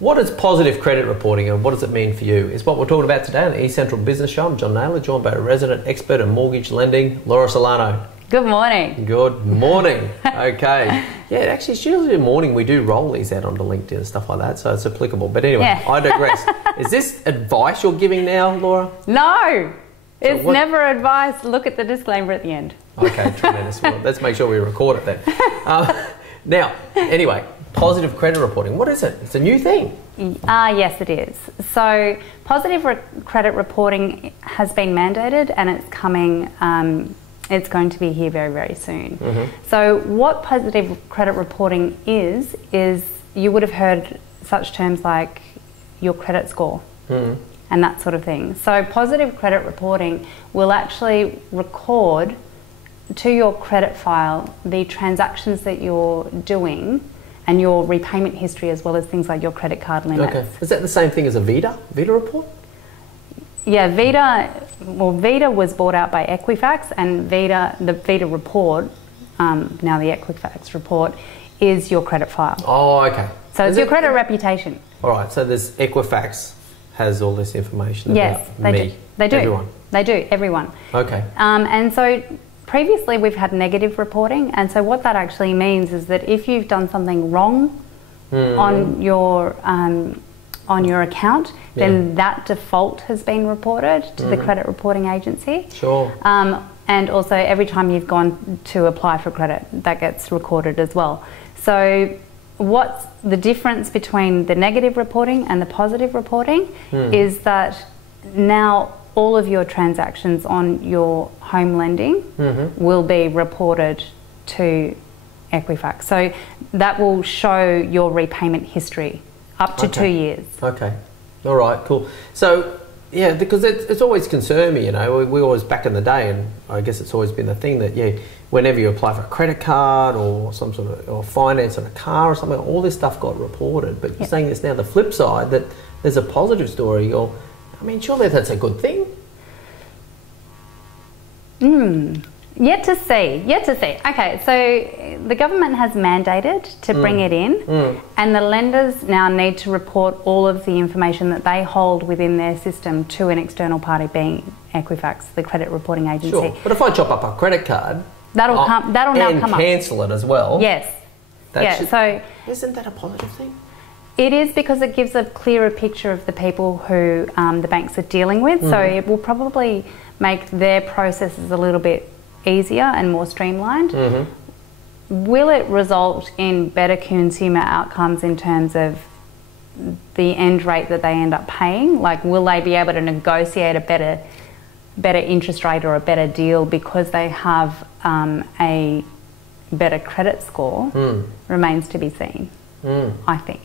What is positive credit reporting and what does it mean for you? Is what we're talking about today on the eCentral Business Show. I'm John Nayler, joined by a resident expert in mortgage lending, Laura Sillano. Good morning. Good morning. Okay. Yeah, actually, it's usually in the morning we do roll these out onto LinkedIn and stuff like that, so it's applicable. But anyway, yeah. I digress. Is this advice you're giving now, Laura? No. It's never advice. Look at the disclaimer at the end. Okay, tremendous. Well, let's make sure we record it then. Now, anyway, positive credit reporting. What is it? It's a new thing. Yes, it is. So positive credit reporting has been mandated and it's coming, it's going to be here very, very soon. Mm-hmm. So what positive credit reporting is you would have heard such terms like your credit score. Mm-hmm. And that sort of thing. So positive credit reporting will actually record to your credit file the transactions that you're doing and your repayment history, as well as things like your credit card limits. Okay. Is that the same thing as a Vita report? Yeah, Vita was bought out by Equifax, and the Vita report, now the Equifax report, is your credit file. Oh, okay. So it's your credit reputation. All right, so there's Equifax has all this information yes, about me. They do. Everyone. They do, everyone. Okay. And so previously we've had negative reporting, and so what that actually means is that if you've done something wrong on your account, then that default has been reported to the credit reporting agency. Sure. And also every time you've gone to apply for credit, that gets recorded as well. So what's the difference between the negative reporting and the positive reporting is that now all of your transactions on your home lending will be reported to Equifax. So that will show your repayment history up to 2 years. Okay. All right, cool. So, yeah, because it's always concerned me, you know, we always, back in the day, and I guess it's always been the thing that, yeah, whenever you apply for a credit card or some sort of or finance on a car or something, all this stuff got reported. But you're saying this now, the flip side, that there's a positive story, or, I mean, surely that's a good thing? Yet to see. Okay, so the government has mandated to bring it in, and the lenders now need to report all of the information that they hold within their system to an external party, being Equifax, the credit reporting agency. Sure, but if I chop up a credit card, that'll now come up. And cancel it as well. Yes. So isn't that a positive thing? It is, because it gives a clearer picture of the people who the banks are dealing with. So it will probably make their processes a little bit easier and more streamlined. Will it result in better consumer outcomes in terms of the end rate that they end up paying? Like, will they be able to negotiate a better interest rate or a better deal because they have a better credit score? Remains to be seen, I think.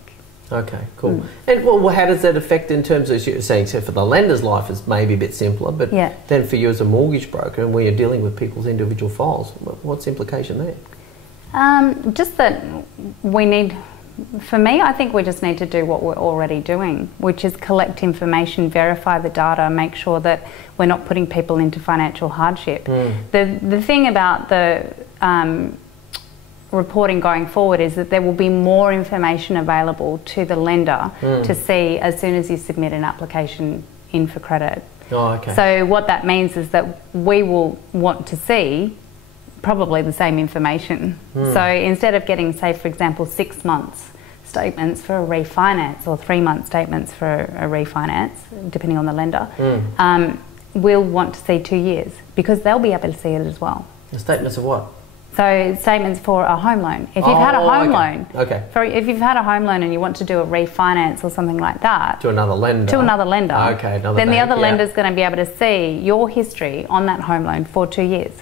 Okay, cool. And well, how does that affect in terms of, as you're saying, so for the lender's life is maybe a bit simpler, but then for you as a mortgage broker and when you're dealing with people's individual files, what's the implication there? Just that we need, for me, I think we just need to do what we're already doing, which is collect information, verify the data, make sure that we're not putting people into financial hardship. The thing about the reporting going forward is that there will be more information available to the lender to see as soon as you submit an application in for credit. Oh, okay. So what that means is that we will want to see probably the same information. So instead of getting, say, for example, 6 months statements for a refinance or 3 month statements for a refinance, depending on the lender, we'll want to see 2 years, because they'll be able to see it as well. The statements of what? So statements for a home loan. If you've had a home loan, if you've had a home loan and you want to do a refinance or something like that, to another lender. Okay, then the other lender's going to be able to see your history on that home loan for 2 years.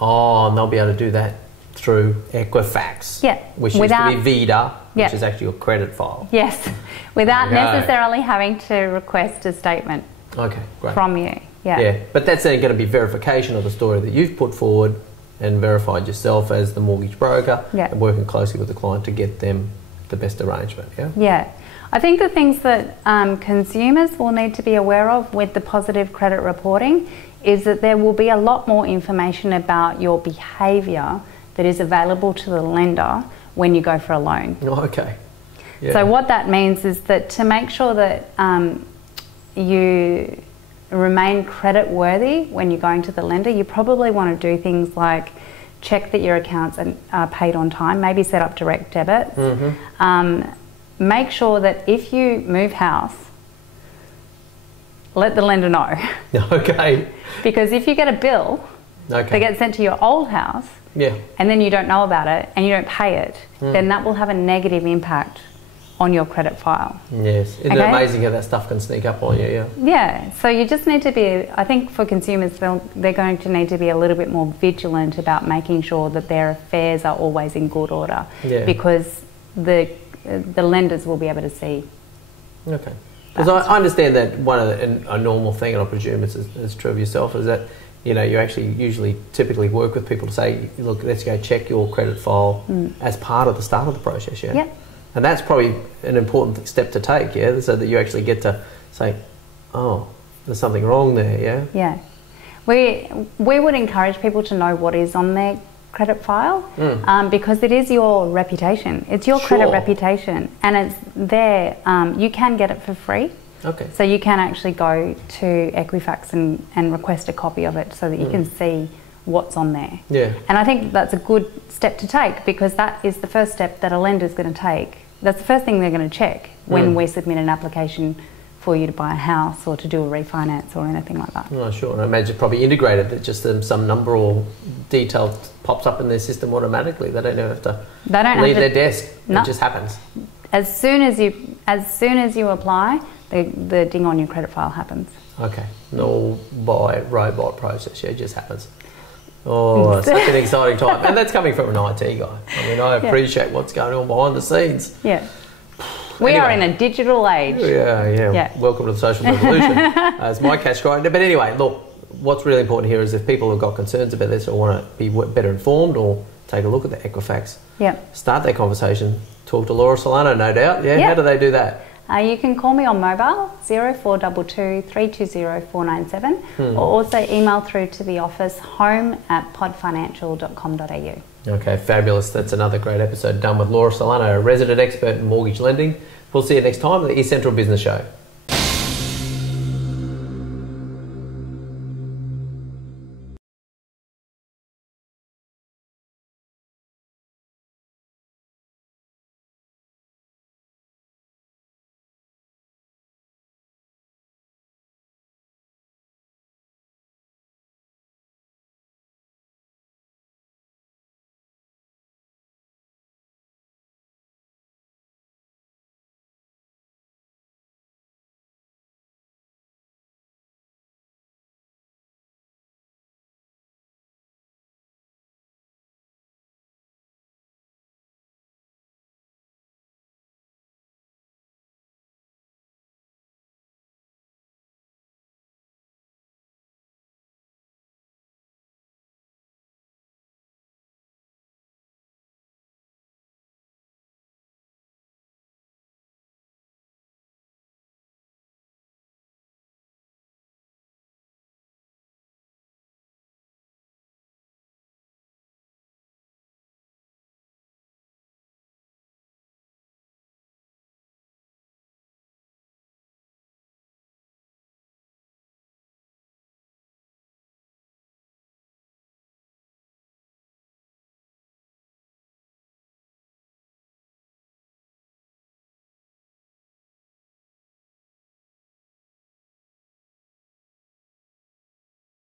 Oh, and they'll be able to do that through Equifax. Yeah. Which used to be Vita, which is actually your credit file. Yes, without necessarily having to request a statement from you. Yeah, but that's then going to be verification of the story that you've put forward and verified yourself as the mortgage broker and working closely with the client to get them the best arrangement. Yeah. I think the things that consumers will need to be aware of with the positive credit reporting is that there will be a lot more information about your behaviour that is available to the lender when you go for a loan. Oh, okay. Yeah. So what that means is that to make sure that you remain credit worthy when you're going to the lender, you probably want to do things like check that your accounts are paid on time, maybe set up direct debits. Make sure that if you move house, let the lender know. Okay. Because if you get a bill that gets sent to your old house, and then you don't know about it and you don't pay it, then that will have a negative impact on your credit file. Yes. Isn't it amazing how that stuff can sneak up on you? Yeah. Yeah. So you just need to be, I think for consumers, they're going to need to be a little bit more vigilant about making sure that their affairs are always in good order, because the lenders will be able to see. Okay. Because I understand that one of a normal thing, and I presume it's true of yourself, is that you actually usually typically work with people to say, look, let's go check your credit file as part of the start of the process. Yeah. Yep. And that's probably an important step to take. Yeah. So that you actually get to say, oh, there's something wrong there. Yeah. Yeah. We would encourage people to know what is on their credit file, because it is your reputation. It's your credit reputation, and it's there. You can get it for free. Okay. So you can actually go to Equifax and request a copy of it so that you can see what's on there. Yeah. And I think that's a good step to take, because that is the first step that a lender's going to take. That's the first thing they're going to check when we submit an application for you to buy a house or to do a refinance or anything like that. Oh, sure. And I imagine probably integrated that just some number or detail pops up in their system automatically. They don't have to leave their desk. No. It just happens. As soon as you apply, the ding on your credit file happens. Okay. No by robot process. Yeah, it just happens. Oh, such an exciting time. And that's coming from an IT guy. I mean, I appreciate what's going on behind the scenes. Yeah. We are in a digital age. Yeah. Welcome to the social revolution. As my catchphrase. But anyway, look, what's really important here is if people have got concerns about this or want to be better informed or take a look at the Equifax, start that conversation, talk to Laura Sillano, no doubt. Yeah. How do they do that? You can call me on mobile 0422 320 497 or also email through to the office home@podfinancial.com.au. Okay, fabulous. That's another great episode done with Laura Sillano, a resident expert in mortgage lending. We'll see you next time on the eCentral Business Show.